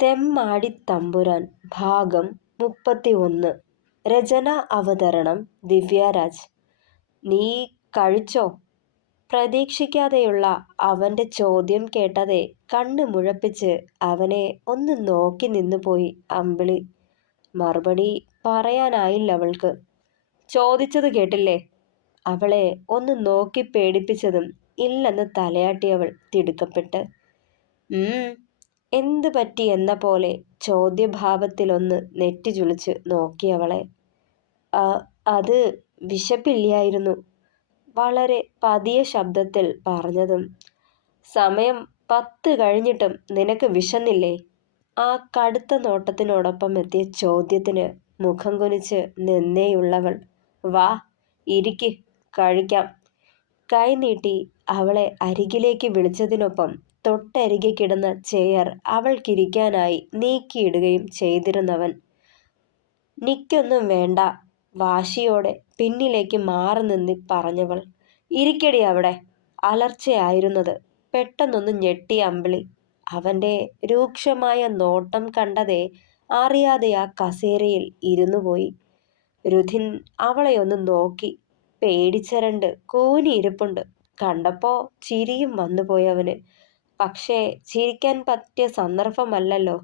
തെമ്മാടിത്തമ്പുരാൻ ഭാഗം 31. രചന അവതരണം ദിവ്യരാജ്. നീ കഴിച്ചോ? പ്രതീക്ഷിക്കാതെയുള്ള അവൻ്റെ ചോദ്യം കേട്ടതേ കണ്ണ് മുഴപ്പിച്ച് അവനെ ഒന്ന് നോക്കി നിന്നുപോയി അമ്പിളി. മറുപടി പറയാനായില്ല അവൾക്ക്. ചോദിച്ചത് കേട്ടില്ലേ? അവളെ ഒന്ന് നോക്കി പേടിപ്പിച്ചതും ഇല്ലെന്ന് തലയാട്ടിയവൾ തിടുക്കപ്പെട്ട്. എന്ത് പറ്റി എന്ന പോലെ ചോദ്യഭാവത്തിലൊന്ന് നെറ്റി ചുളിച്ച് നോക്കിയവളെ. അത് വിശപ്പില്ലായിരുന്നു, വളരെ പതിയ ശബ്ദത്തിൽ പറഞ്ഞതും. സമയം 10 കഴിഞ്ഞിട്ടും നിനക്ക് വിശന്നില്ലേ? ആ കടുത്ത നോട്ടത്തിനോടൊപ്പം എത്തിയ ചോദ്യത്തിന് മുഖം കുനിച്ച് നിന്നേയുള്ളവൾ. വാ, ഇരിക്ക്, കഴിക്കാം. കൈനീട്ടി അവളെ അരികിലേക്ക് വിളിച്ചതിനൊപ്പം തൊട്ടരികെ കിടന്ന ചെയർ അവൾക്കിരിക്കാനായി നീക്കിയിടുകയും ചെയ്തിരുന്നവൻ. നിക്കൊന്നും വേണ്ട, വാശിയോടെ പിന്നിലേക്ക് മാറി നിന്ന് പറഞ്ഞവൾ. ഇരിക്കടി അവിടെ. അലർച്ചയായിരുന്നത് പെട്ടെന്നൊന്ന് ഞെട്ടിയ അമ്പിളി. അവൻ്റെ രൂക്ഷമായ നോട്ടം കണ്ടതേ അറിയാതെ ആ കസേരയിൽ ഇരുന്നു പോയി. രുധിൻ അവളെയൊന്ന് നോക്കി. പേടിച്ചരണ്ട് കൂനിയിരിപ്പുണ്ട്. കണ്ടപ്പോ ചിരിയും വന്നുപോയി അവന്. പക്ഷേ ചിരിക്കാൻ പറ്റിയ സന്ദർഭമല്ലല്ലോ.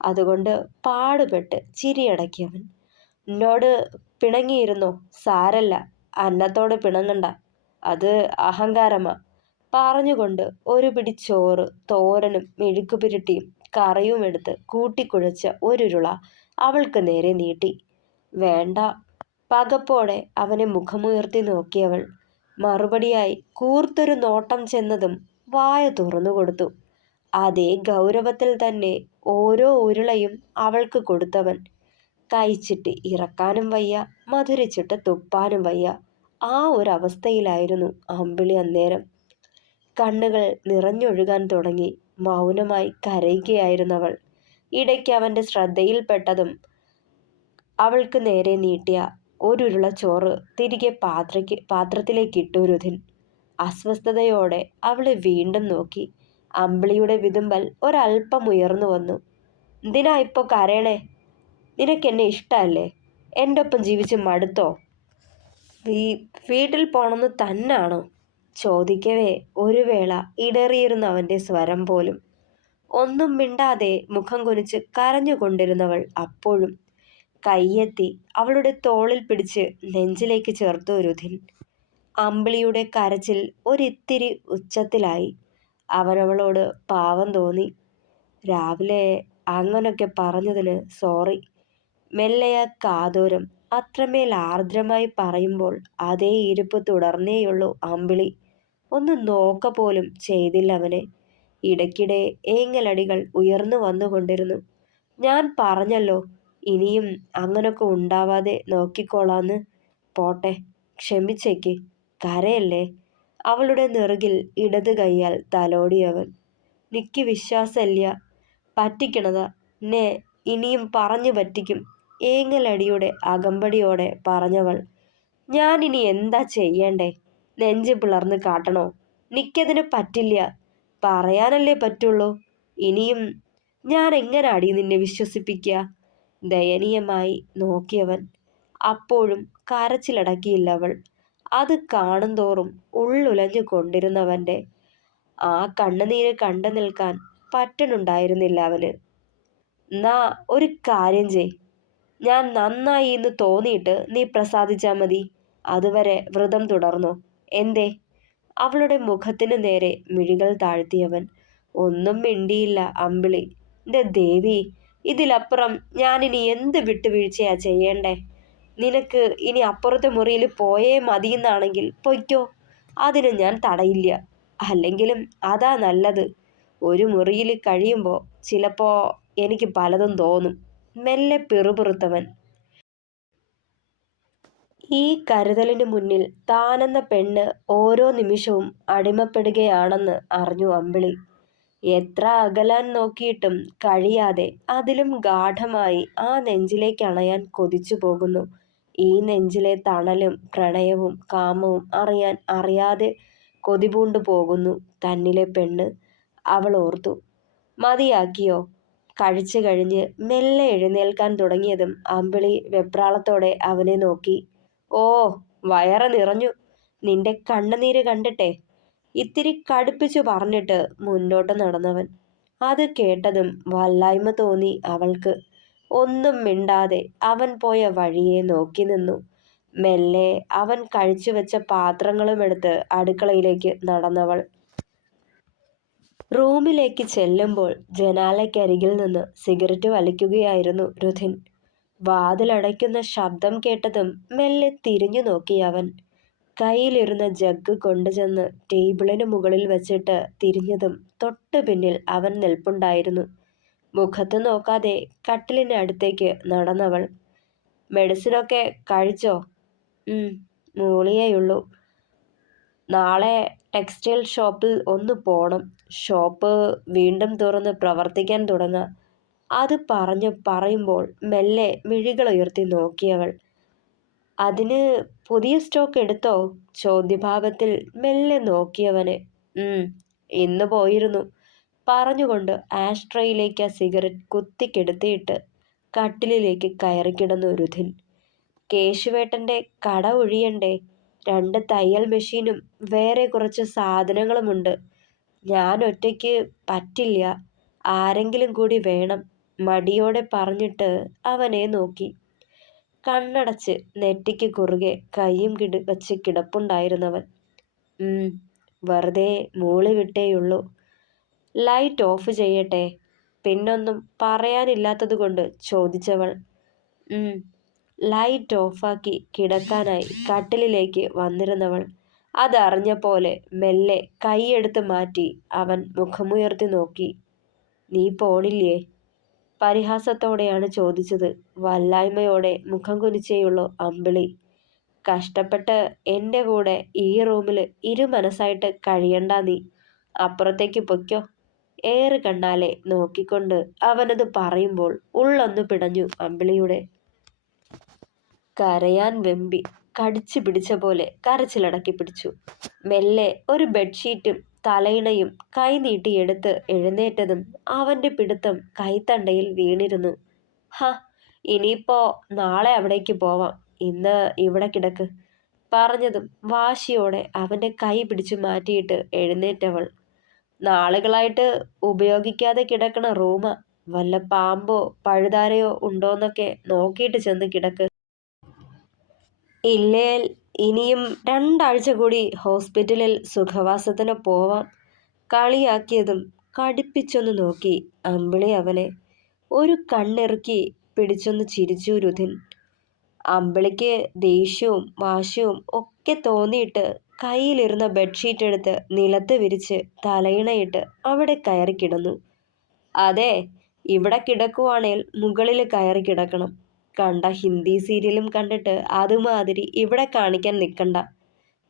അതുകൊണ്ട് പാടുപെട്ട് ചിരിയടക്കിയവൻ. എന്നോട് പിണങ്ങിയിരുന്നോ? സാരല്ല, അന്നത്തോട് പിണങ്ങണ്ട, അത് അഹങ്കാരമാ. പറഞ്ഞുകൊണ്ട് ഒരു പിടി ചോറ്, തോരനും മെഴുക്കുപിരട്ടിയും കറിയും എടുത്ത് കൂട്ടിക്കുഴച്ച ഒരുരുള അവൾക്ക് നേരെ നീട്ടി. വേണ്ട. പകപ്പോടെ അവനെ മുഖമുയർത്തി നോക്കിയവൾ. മറുപടിയായി കൂർത്തൊരു നോട്ടം ചെന്നതും വായ തുറന്നു കൊടുത്തു. അതേ ഗൗരവത്തിൽ തന്നെ ഓരോ ഉരുളയും അവൾക്ക് കൊടുത്തവൻ. കഴിച്ചിട്ട് ഇറക്കാനും വയ്യ, മധുരിച്ചിട്ട് തുപ്പാനും വയ്യ. ആ ഒരവസ്ഥയിലായിരുന്നു അമ്പിളി അന്നേരം. കണ്ണുകൾ നിറഞ്ഞൊഴുകാൻ തുടങ്ങി. മൗനമായി കരയുകയായിരുന്നവൾ. ഇടയ്ക്ക് അവൻ്റെ ശ്രദ്ധയിൽപ്പെട്ടതും അവൾക്ക് നേരെ നീട്ടിയ ഒരുരുള ചോറ് തിരികെ പാത്രത്തിലേക്കിട്ടു രുധിൻ. അസ്വസ്ഥതയോടെ അവളെ വീണ്ടും നോക്കി. അമ്പിളിയുടെ വിതുമ്പൽ ഒരൽപ്പം ഉയർന്നു വന്നു. എന്തിനാ ഇപ്പോൾ കരയണേ? നിനക്കെന്നെ ഇഷ്ടമല്ലേ? എൻ്റെ ഒപ്പം ജീവിച്ച് മടുത്തോ? വീട്ടിൽ പോണമെന്ന് തന്നാണോ? ചോദിക്കവേ ഒരു വേള ഇടറിയിരുന്ന അവൻ്റെ സ്വരം പോലും. ഒന്നും മിണ്ടാതെ മുഖം കുനിച്ച് കരഞ്ഞുകൊണ്ടിരുന്നവൾ അപ്പോഴും കയ്യെത്തി അവളുടെ തോളിൽ പിടിച്ച് നെഞ്ചിലേക്ക് ചേർത്തു രുധിൻ. അമ്പിളിയുടെ കരച്ചിൽ ഒരിത്തിരി ഉച്ചത്തിലായി. അവനവളോട് പാവം തോന്നി. രാവിലെ അങ്ങനൊക്കെ പറഞ്ഞതിന് സോറി. മെല്ലയ കാതോരം അത്രമേൽ ആർദ്രമായി പറയുമ്പോൾ അതേ ഇരിപ്പ് തുടർന്നേയുള്ളൂ അമ്പിളി. ഒന്ന് നോക്ക പോലും ചെയ്തില്ല അവനെ. ഇടയ്ക്കിടെ ഏങ്ങലടികൾ ഉയർന്നു വന്നുകൊണ്ടിരുന്നു. ഞാൻ പറഞ്ഞല്ലോ, ഇനിയും അങ്ങനൊക്കെ ഉണ്ടാവാതെ നോക്കിക്കോളാന്ന്. പോട്ടെ, ക്ഷമിച്ചേക്ക്, കരയല്ലേ. അവളുടെ നെറുകിൽ ഇടത് കൈയാൽ തലോടിയവൻ. നിക്ക് വിശ്വാസമില്ല, പറ്റിക്കണതാ എന്നെ, ഇനിയും പറഞ്ഞു പറ്റിക്കും. ഏങ്ങലടിയുടെ അകമ്പടിയോടെ പറഞ്ഞവൾ. ഞാനിനി എന്താ ചെയ്യണ്ടേ? നെഞ്ച് പിളർന്ന് കാട്ടണോ? നിക്കതിന് പറ്റില്ല, പറയാനല്ലേ പറ്റുള്ളൂ. ഇനിയും ഞാൻ എങ്ങനാടി നിന്നെ വിശ്വസിപ്പിക്കുക? ദയനീയമായി നോക്കിയവൻ. അപ്പോഴും കരച്ചിലടക്കിയില്ല അവൾ. അത് കാണും തോറും ഉള്ളുലഞ്ഞു കൊണ്ടിരുന്നവൻ്റെ ആ കണ്ണുനീര് കണ്ടു നിൽക്കാൻ പറ്റണുണ്ടായിരുന്നില്ല അവന്. എന്നാ ഒരു കാര്യം ചെയ്, ഞാൻ നന്നായി എന്ന് തോന്നിയിട്ട് നീ പ്രസാദിച്ചാൽ മതി. അതുവരെ വ്രതം തുടർന്നോ. എന്തേ? അവളുടെ മുഖത്തിന് നേരെ മിഴികൾ താഴ്ത്തിയവൻ. ഒന്നും മിണ്ടിയില്ല അമ്പിളി. എൻ്റെ ദേവി, ഇതിലപ്പുറം ഞാനിനി എന്ത് വിട്ടുവീഴ്ചയാ ചെയ്യണ്ടേ? നിനക്ക് ഇനി അപ്പുറത്തെ മുറിയിൽ പോയേ മതിയെന്നാണെങ്കിൽ പൊയ്ക്കോ, അതിന് ഞാൻ തടയില്ല. അല്ലെങ്കിലും അതാ നല്ലത്. ഒരു മുറിയിൽ കഴിയുമ്പോൾ ചിലപ്പോൾ എനിക്ക് പലതും തോന്നും. മെല്ലെ പിറുപിറുത്തവൻ. ഈ കരുതലിന് മുന്നിൽ താനെന്ന പെണ്ണ് ഓരോ നിമിഷവും അടിമപ്പെടുകയാണെന്ന് അറിഞ്ഞു അമ്പിളി. എത്ര അകലാൻ നോക്കിയിട്ടും കഴിയാതെ അതിലും ഗാഢമായി ആ നെഞ്ചിലേക്ക് അണയാൻ കൊതിച്ചു പോകുന്നു. ഈ നെഞ്ചിലെ തണലും പ്രണയവും കാമവും അറിയാൻ അറിയാതെ കൊതിപൂണ്ടു പോകുന്നു തന്നിലെ പെണ്ണ്. അവൾ ഓർത്തു. മതിയാക്കിയോ? കഴിച്ചു കഴിഞ്ഞ് മെല്ലെ എഴുന്നേൽക്കാൻ തുടങ്ങിയതും അമ്പിളി വെപ്രാളത്തോടെ അവനെ നോക്കി. ഓ, വയറ് നിറഞ്ഞു. നിന്റെ കണ്ണുനീര് കണ്ടിട്ടെ, ഇത്തിരി കടുപ്പിച്ചു പറഞ്ഞിട്ട് മുന്നോട്ട് നടന്നവൻ. അത് കേട്ടതും വല്ലായ്മ തോന്നി അവൾക്ക്. ഒന്നും മിണ്ടാതെ അവൻ പോയ വഴിയെ നോക്കി നിന്നു. മെല്ലെ അവൻ കഴിച്ചു വെച്ച പാത്രങ്ങളും എടുത്ത് അടുക്കളയിലേക്ക് നടന്നവൾ. റൂമിലേക്ക് ചെല്ലുമ്പോൾ ജനാലയ്ക്കരികിൽ നിന്ന് സിഗരറ്റ് വലിക്കുകയായിരുന്നു രുധിൻ. വാതിലടയ്ക്കുന്ന ശബ്ദം കേട്ടതും മെല്ലെ തിരിഞ്ഞു നോക്കി അവൻ. കയ്യിലിരുന്ന ജഗ് കൊണ്ടുചെന്ന് ടേബിളിന് മുകളിൽ വെച്ചിട്ട് തിരിഞ്ഞതും തൊട്ടു പിന്നിൽ അവൻ നിൽപ്പുണ്ടായിരുന്നു. മുഖത്ത് നോക്കാതെ കട്ടിലിന് അടുത്തേക്ക് നടന്നവൾ. മെഡിസിനൊക്കെ കഴിച്ചോ? മൂളിയേയുള്ളൂ. നാളെ ടെക്സ്റ്റൈൽ ഷോപ്പിൽ ഒന്ന് പോണം. ഷോപ്പ് വീണ്ടും തുറന്ന് പ്രവർത്തിക്കാൻ തുടങ്ങാം. അത് പറയുമ്പോൾ മെല്ലെ മിഴികളുയർത്തി നോക്കിയവൾ. അതിന് പുതിയ സ്റ്റോക്ക് എടുത്തോ? ചോദ്യഭാവത്തിൽ മെല്ലെ നോക്കിയവനെ. ഇന്ന് പോയിരുന്നു പറഞ്ഞുകൊണ്ട് ആഷ്ട്രയിലേക്ക് സിഗരറ്റ് കുത്തിക്കെടുത്തിയിട്ട് കട്ടിലിലേക്ക് കയറിക്കിടന്നു രുധിൻ. കേശുവേട്ടൻ്റെ കട ഒഴിയണ്ടേ? 2 തയ്യൽ മെഷീനും വേറെ കുറച്ച് സാധനങ്ങളുമുണ്ട്. ഞാൻ ഒറ്റയ്ക്ക് പറ്റില്ല, ആരെങ്കിലും കൂടി വേണം, മടിയോടെ പറഞ്ഞിട്ട് അവനെ നോക്കി. കണ്ണടച്ച് നെറ്റിക്ക് കുറുകെ കൈയും വച്ച് കിടപ്പുണ്ടായിരുന്നവൻ. വെറുതെ മൂളി വിട്ടേയുള്ളൂ. ലൈറ്റ് ഓഫ് ചെയ്യട്ടെ? പിന്നൊന്നും പറയാനില്ലാത്തതുകൊണ്ട് ചോദിച്ചവൾ. ലൈറ്റ് ഓഫാക്കി കിടക്കാനായി കട്ടിലിലേക്ക് വന്നിരുന്നവൾ അതറിഞ്ഞ പോലെ മെല്ലെ കൈയെടുത്ത് മാറ്റി അവൻ മുഖമുയർത്തി നോക്കി. നീ പോണില്ലേ? പരിഹാസത്തോടെയാണ് ചോദിച്ചത്. വല്ലായ്മയോടെ മുഖം കുനിച്ചേയുള്ളൂ അമ്പിളി. കഷ്ടപ്പെട്ട് എൻ്റെ കൂടെ ഈ റൂമിൽ ഇരുമനസ്സായിട്ട് കഴിയണ്ട നീ. അപ്പുറത്തേക്ക് പൊയ്ക്കോ. ഏറ് കണ്ണാലെ നോക്കിക്കൊണ്ട് അവനത് പറയുമ്പോൾ ഉള്ളൊന്നു പിടഞ്ഞു അമ്പിളിയുടെ. കരയാൻ വെമ്പി. കടിച്ചു പിടിച്ച പോലെ കരച്ചിലടക്കി പിടിച്ചു. മെല്ലെ ഒരു ബെഡ്ഷീറ്റും തലയിണയും കൈ നീട്ടിയെടുത്ത് എഴുന്നേറ്റതും അവൻ്റെ പിടുത്തം കൈത്തണ്ടയിൽ വീണിരുന്നു. ഇനിയിപ്പോ നാളെ അവിടേക്ക് പോവാം, ഇന്ന് ഇവിടെ കിടക്ക് പറഞ്ഞതും വാശിയോടെ അവൻ്റെ കൈ പിടിച്ചു മാറ്റിയിട്ട് എഴുന്നേറ്റവൾ. നാളുകളായിട്ട് ഉപയോഗിക്കാതെ കിടക്കണ റൂമാ. വല്ല പാമ്പോ പഴുതാരയോ ഉണ്ടോന്നൊക്കെ നോക്കിയിട്ട് ചെന്ന് കിടക്ക്. ഇല്ലേൽ ഇനിയും 2 ആഴ്ച കൂടി ഹോസ്പിറ്റലിൽ സുഖവാസത്തിന് പോവാം. കളിയാക്കിയതും കടുപ്പിച്ചൊന്ന് നോക്കി അമ്പിളി അവനെ. ഒരു കണ്ണിറുക്കി പിടിച്ചൊന്ന് ചിരിച്ചു രുധിൻ. അമ്പിളിക്ക് ദേഷ്യവും വാശിയും ഒക്കെ തോന്നിയിട്ട് കയ്യിലിരുന്ന ബെഡ്ഷീറ്റ് എടുത്ത് നിലത്ത് വിരിച്ച് തലയിണയിട്ട് അവിടെ കയറി കിടന്നു. അതെ, ഇവിടെ കിടക്കുവാണേൽ മുകളിൽ കയറി കിടക്കണം. കണ്ട ഹിന്ദി സീരിയലും കണ്ടിട്ട് അതുമാതിരി ഇവിടെ കാണിക്കാൻ നിൽക്കണ്ട.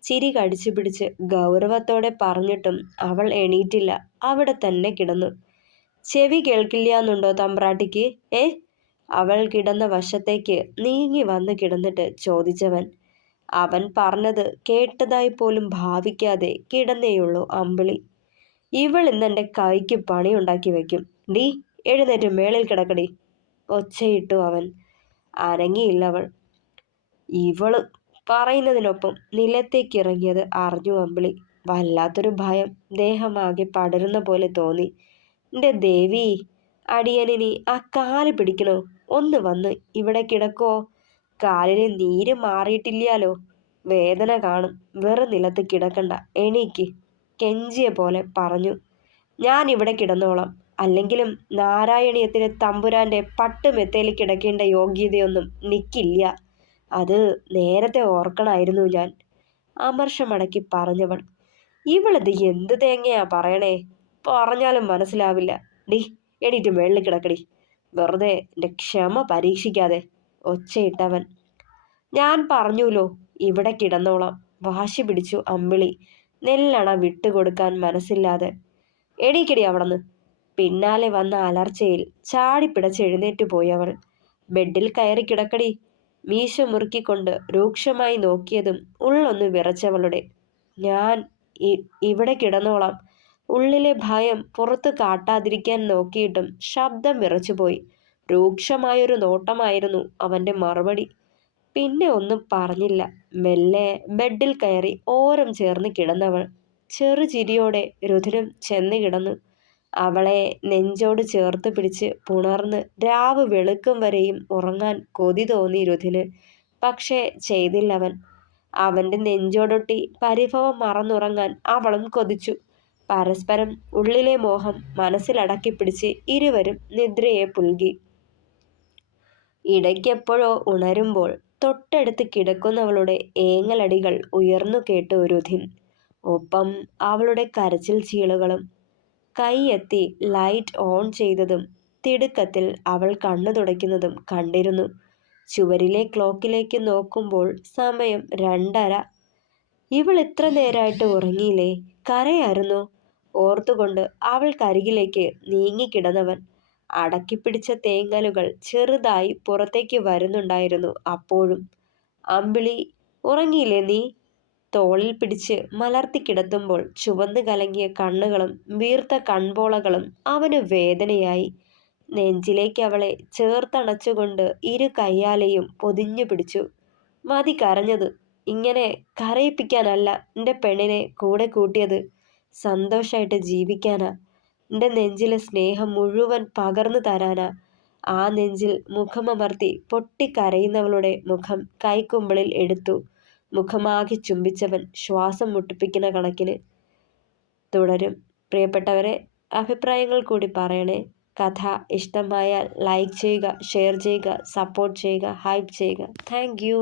ചിരി കടിച്ചു പിടിച്ച് ഗൗരവത്തോടെ പറഞ്ഞിട്ടും അവൾ എണീറ്റില്ല, അവിടെ തന്നെ കിടന്നു. ചെവി കേൾക്കില്ലാന്നുണ്ടോ തമ്പ്രാട്ടിക്ക്? അവൾ കിടന്ന വശത്തേക്ക് നീങ്ങി വന്ന് കിടന്നിട്ട് ചോദിച്ചവൻ. അവൻ പറഞ്ഞത് കേട്ടതായി പോലും ഭാവിക്കാതെ കിടന്നേയുള്ളൂ അമ്പിളി. ഇവൾ ഇന്നെൻ്റെ കൈക്ക് പണിയുണ്ടാക്കി വെക്കും. ഡീ, എഴുന്നേറ്റ് മേളിൽ കിടക്കടി ഒച്ചയിട്ടു അവൻ. അനങ്ങിയില്ലവൾ. ഇവള് പറയുന്നതിനൊപ്പം നിലത്തേക്കിറങ്ങിയത് അറിഞ്ഞു അമ്പിളി. വല്ലാത്തൊരു ഭയം ദേഹമാകെ പടരുന്ന പോലെ തോന്നി. എൻ്റെ ദേവി, അടിയനിനി ആ കാല് പിടിക്കണോ? ഒന്ന് വന്ന് ഇവിടെ കിടക്കോ? കാലിലെ നീര് മാറിയിട്ടില്ലാലോ, വേദന കാണും. വെറും നിലത്ത് കിടക്കണ്ട, എണീക്ക് കെഞ്ചിയ പോലെ പറഞ്ഞു. ഞാൻ ഇവിടെ കിടന്നോളാം. അല്ലെങ്കിലും നാരായണീയത്തിന് തമ്പുരാൻ്റെ പട്ടുമെത്തേൽ കിടക്കേണ്ട യോഗ്യതയൊന്നും നിക്കില്ല. അത് നേരത്തെ ഓർക്കണമായിരുന്നു ഞാൻ, അമർഷമടക്കി പറഞ്ഞവൾ. ഇവളിത് എന്ത് തേങ്ങയാ പറയണേ? പറഞ്ഞാലും മനസ്സിലാവില്ല. ഡി, എണീറ്റ് മേളിൽ കിടക്കടി, വെറുതെ എൻ്റെ ക്ഷമ പരീക്ഷിക്കാതെ ഒച്ചയിട്ടവൻ. ഞാൻ പറഞ്ഞൂലോ ഇവിടെ കിടന്നോളാം, വാശി പിടിച്ചു അമ്പിളി നെല്ലണ വിട്ടുകൊടുക്കാൻ മനസ്സില്ലാതെ. എണീക്കടി അവിടെന്ന്. പിന്നാലെ വന്ന അലർച്ചയിൽ ചാടിപ്പിടച്ചെഴുന്നേറ്റു പോയവൾ. ബെഡിൽ കയറി കിടക്കടി. മീശ മുറുക്കിക്കൊണ്ട് രൂക്ഷമായി നോക്കിയതും ഉള്ളൊന്ന് വിറച്ചവളുടെ. ഞാൻ ഇവിടെ കിടന്നോളാം, ഉള്ളിലെ ഭയം പുറത്തു കാട്ടാതിരിക്കാൻ നോക്കിയിട്ടും ശബ്ദം വിറച്ചുപോയി. രൂക്ഷമായൊരു നോട്ടമായിരുന്നു അവന്റെ മറുപടി. പിന്നെ ഒന്നും പറഞ്ഞില്ല. മെല്ലെ ബെഡിൽ കയറി ഓരം ചേർന്ന് കിടന്നവൾ. ചെറുചിരിയോടെ രുധിരം ചെന്ന് കിടന്നു. അവളെ നെഞ്ചോട് ചേർത്ത് പിടിച്ച് പുണർന്ന് രാവ് വെളുക്കും വരെയും ഉറങ്ങാൻ കൊതി തോന്നി രുധിന്. പക്ഷേ ചെയ്തില്ലവൻ. അവന്റെ നെഞ്ചോടൊട്ടി പരിഭവം മറന്നുറങ്ങാൻ അവളും കൊതിച്ചു. പരസ്പരം ഉള്ളിലെ മോഹം മനസ്സിലടക്കി പിടിച്ച് ഇരുവരും നിദ്രയെ പുൽകി. ഇടയ്ക്കെപ്പോഴോ ഉണരുമ്പോൾ തൊട്ടടുത്ത് കിടക്കുന്നവളുടെ ഏങ്ങലടികൾ ഉയർന്നു കേട്ടു രുധിൻ. ഒപ്പം അവളുടെ കരച്ചിൽ ചീളുകളും. കൈയെത്തി ലൈറ്റ് ഓൺ ചെയ്തതും തിടുക്കത്തിൽ അവൾ കണ്ണു തുടയ്ക്കുന്നതും കണ്ടിരുന്നു. ചുവരിലെ ക്ലോക്കിലേക്ക് നോക്കുമ്പോൾ സമയം 2:30. ഇവൾ ഇത്ര നേരായിട്ട് ഉറങ്ങിയില്ലേ? കരയായിരുന്നു ഓർത്തുകൊണ്ട് അവൾക്കരികിലേക്ക് നീങ്ങിക്കിടന്നവൻ. അടക്കിപ്പിടിച്ച തേങ്ങലുകൾ ചെറുതായി പുറത്തേക്ക് വരുന്നുണ്ടായിരുന്നു അപ്പോഴും. അമ്പിളി, ഉറങ്ങിയില്ലേ നീ? തോളിൽ പിടിച്ച് മലർത്തി കിടത്തുമ്പോൾ ചുവന്നു കലങ്ങിയ കണ്ണുകളും വീർത്ത കൺപോളകളും അവന് വേദനയായി. നെഞ്ചിലേക്ക് അവളെ ചേർത്തണച്ചുകൊണ്ട് ഇരു കയ്യാലെയും പൊതിഞ്ഞു പിടിച്ചു. മതി കരഞ്ഞത്. ഇങ്ങനെ കരയിപ്പിക്കാനല്ല എൻ്റെ പെണ്ണിനെ കൂടെ കൂട്ടിയത്. സന്തോഷായിട്ട് ജീവിക്കാനാ. എൻ്റെ നെഞ്ചിലെ സ്നേഹം മുഴുവൻ പകർന്നു തരാനാ. ആ നെഞ്ചിൽ മുഖമമർത്തി പൊട്ടിക്കരയുന്നവളുടെ മുഖം കൈക്കുമ്പിളിൽ എടുത്തു മുഖമാകെ ചുംബിച്ചവൻ ശ്വാസം മുട്ടിപ്പിക്കുന്ന കണക്കിന്. തുടരും. പ്രിയപ്പെട്ടവരെ, അഭിപ്രായങ്ങൾ കൂടി പറയണേ. കഥ ഇഷ്ടമായാൽ ലൈക്ക് ചെയ്യുക, ഷെയർ ചെയ്യുക, സപ്പോർട്ട് ചെയ്യുക, ഹൈപ്പ് ചെയ്യുക. Thank you.